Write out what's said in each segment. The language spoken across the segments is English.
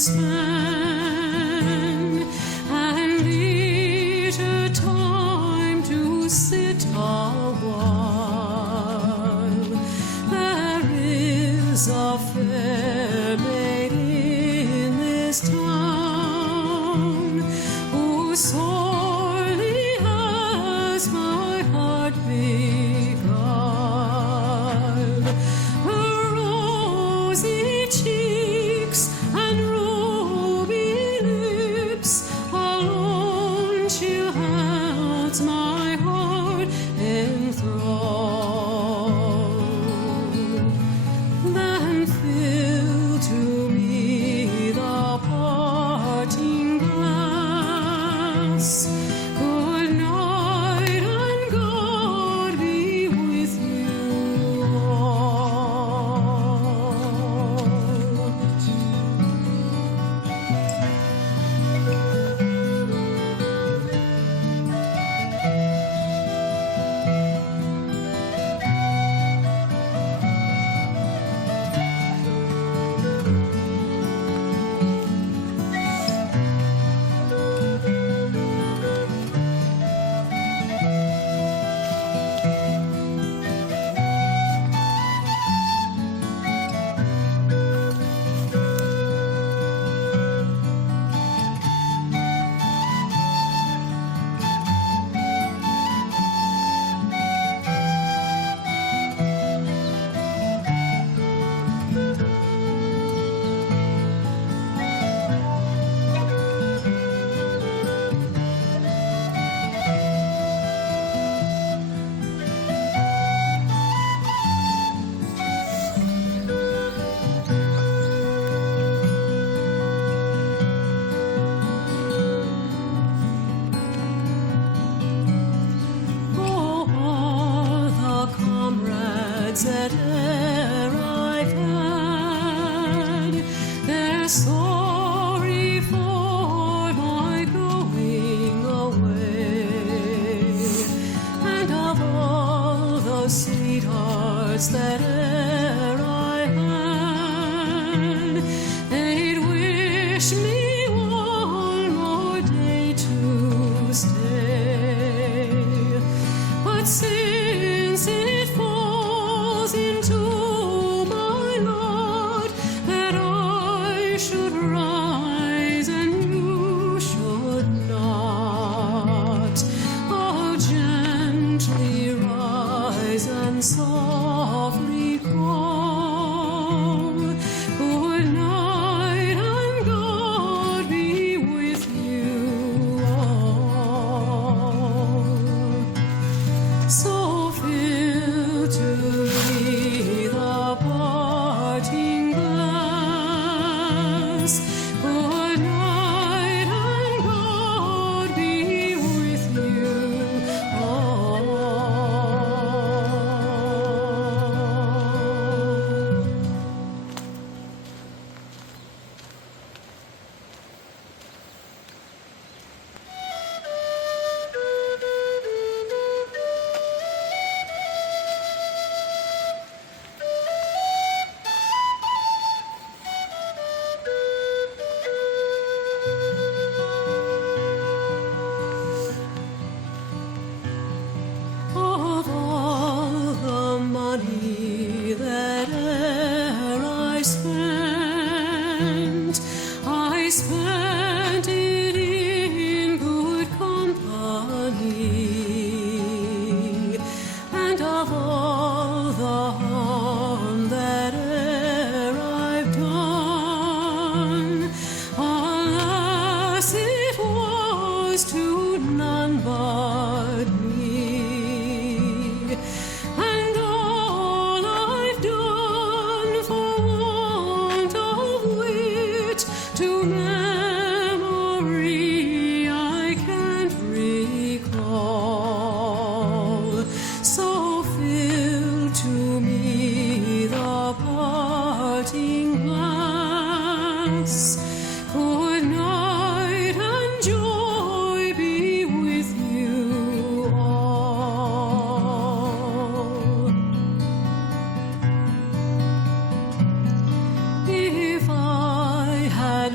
spend and leisure time to sit a while. There is a fair lady in this town who sorely has my heart beguiled. Her rosy cheeks and ruby lips alone she holds my heart enthralled. Then fill to me the parting glass. Good night and God be with you all. That e'er I've had, they're sorry for my going away. And of all the sweethearts that e'er I had, they'd wish me one more day to stay. But since it falls into my lot that I should rise and you should not, oh, gently rise and softly call. Good night and God be with you all. So fill to me the parting glass. Good night and God be with you all. Of all the money that e'er I spent it in good company. And of all the harm that e'er I've done, alas, it was to none but me. And all I've done for want of wit to memory I can't recall. So fill to me the parting glass. Good night and joy be with you all. If I had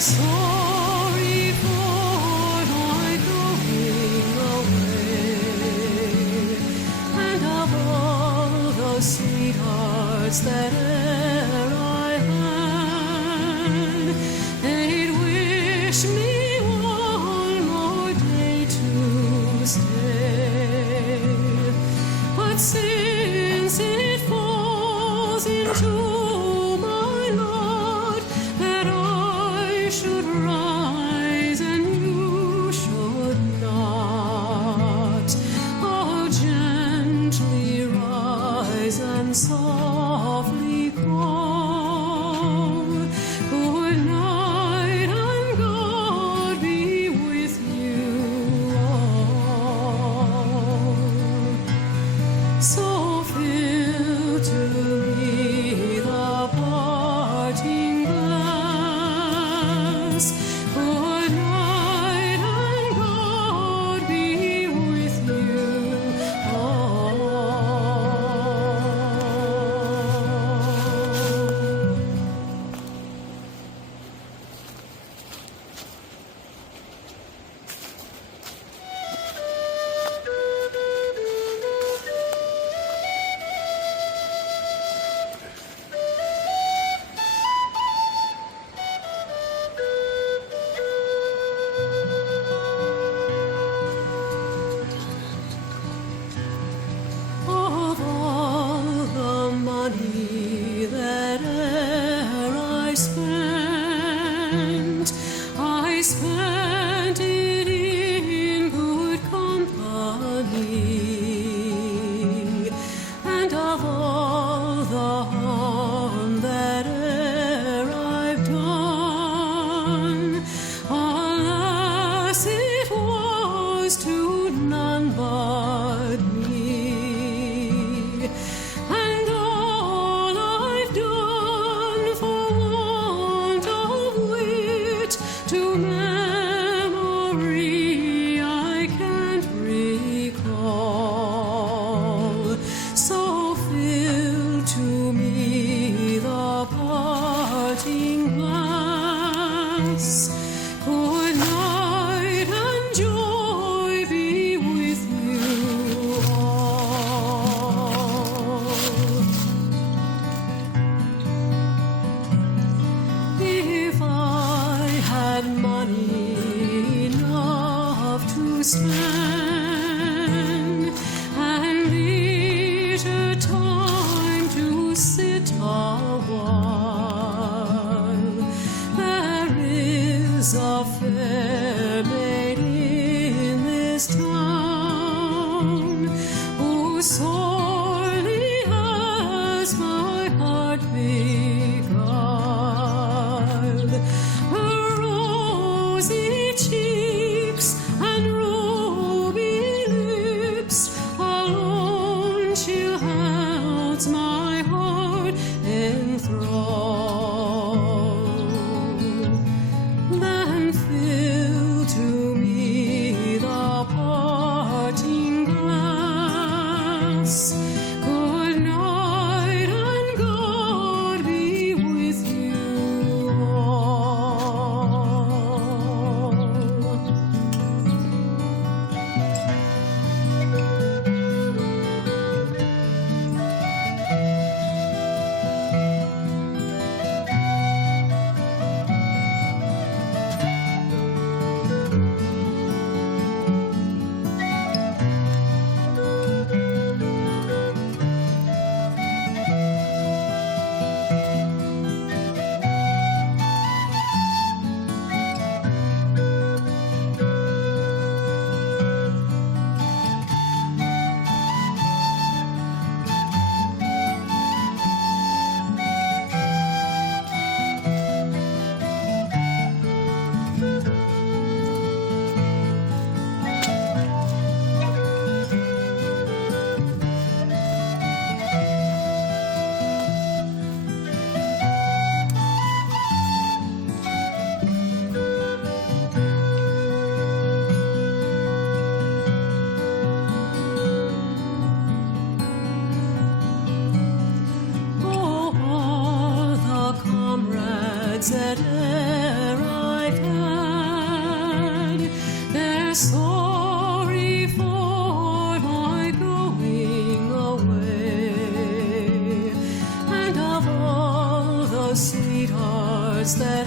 sorry for my going away, and of all the sweethearts that e'er I had, they'd wish me one more day to stay. But since it falls into my lot that I should rise and you should not, oh, gently rise and softly call. Good night and God be with you all. So fill to me the parting glass. Good night and God be with you all. Of all the money that e'er I spent it in good company, and of all the harm that e'er I've done, alas, it was to none but me. And all I've done for want of wit to memory I can't recall. So fill to me the parting glass. Good night and joy be with you all. If I had money enough to spend and leisure time to sit a while, there is a fair maid in this town who sorely has my heart beguiled. Her rosy cheeks and ruby lips alone she'll holds my heart enthralled. Then fill to me the parting glass. Good night and God be with you all. that e'er sorry for my going away, and of all the sweethearts that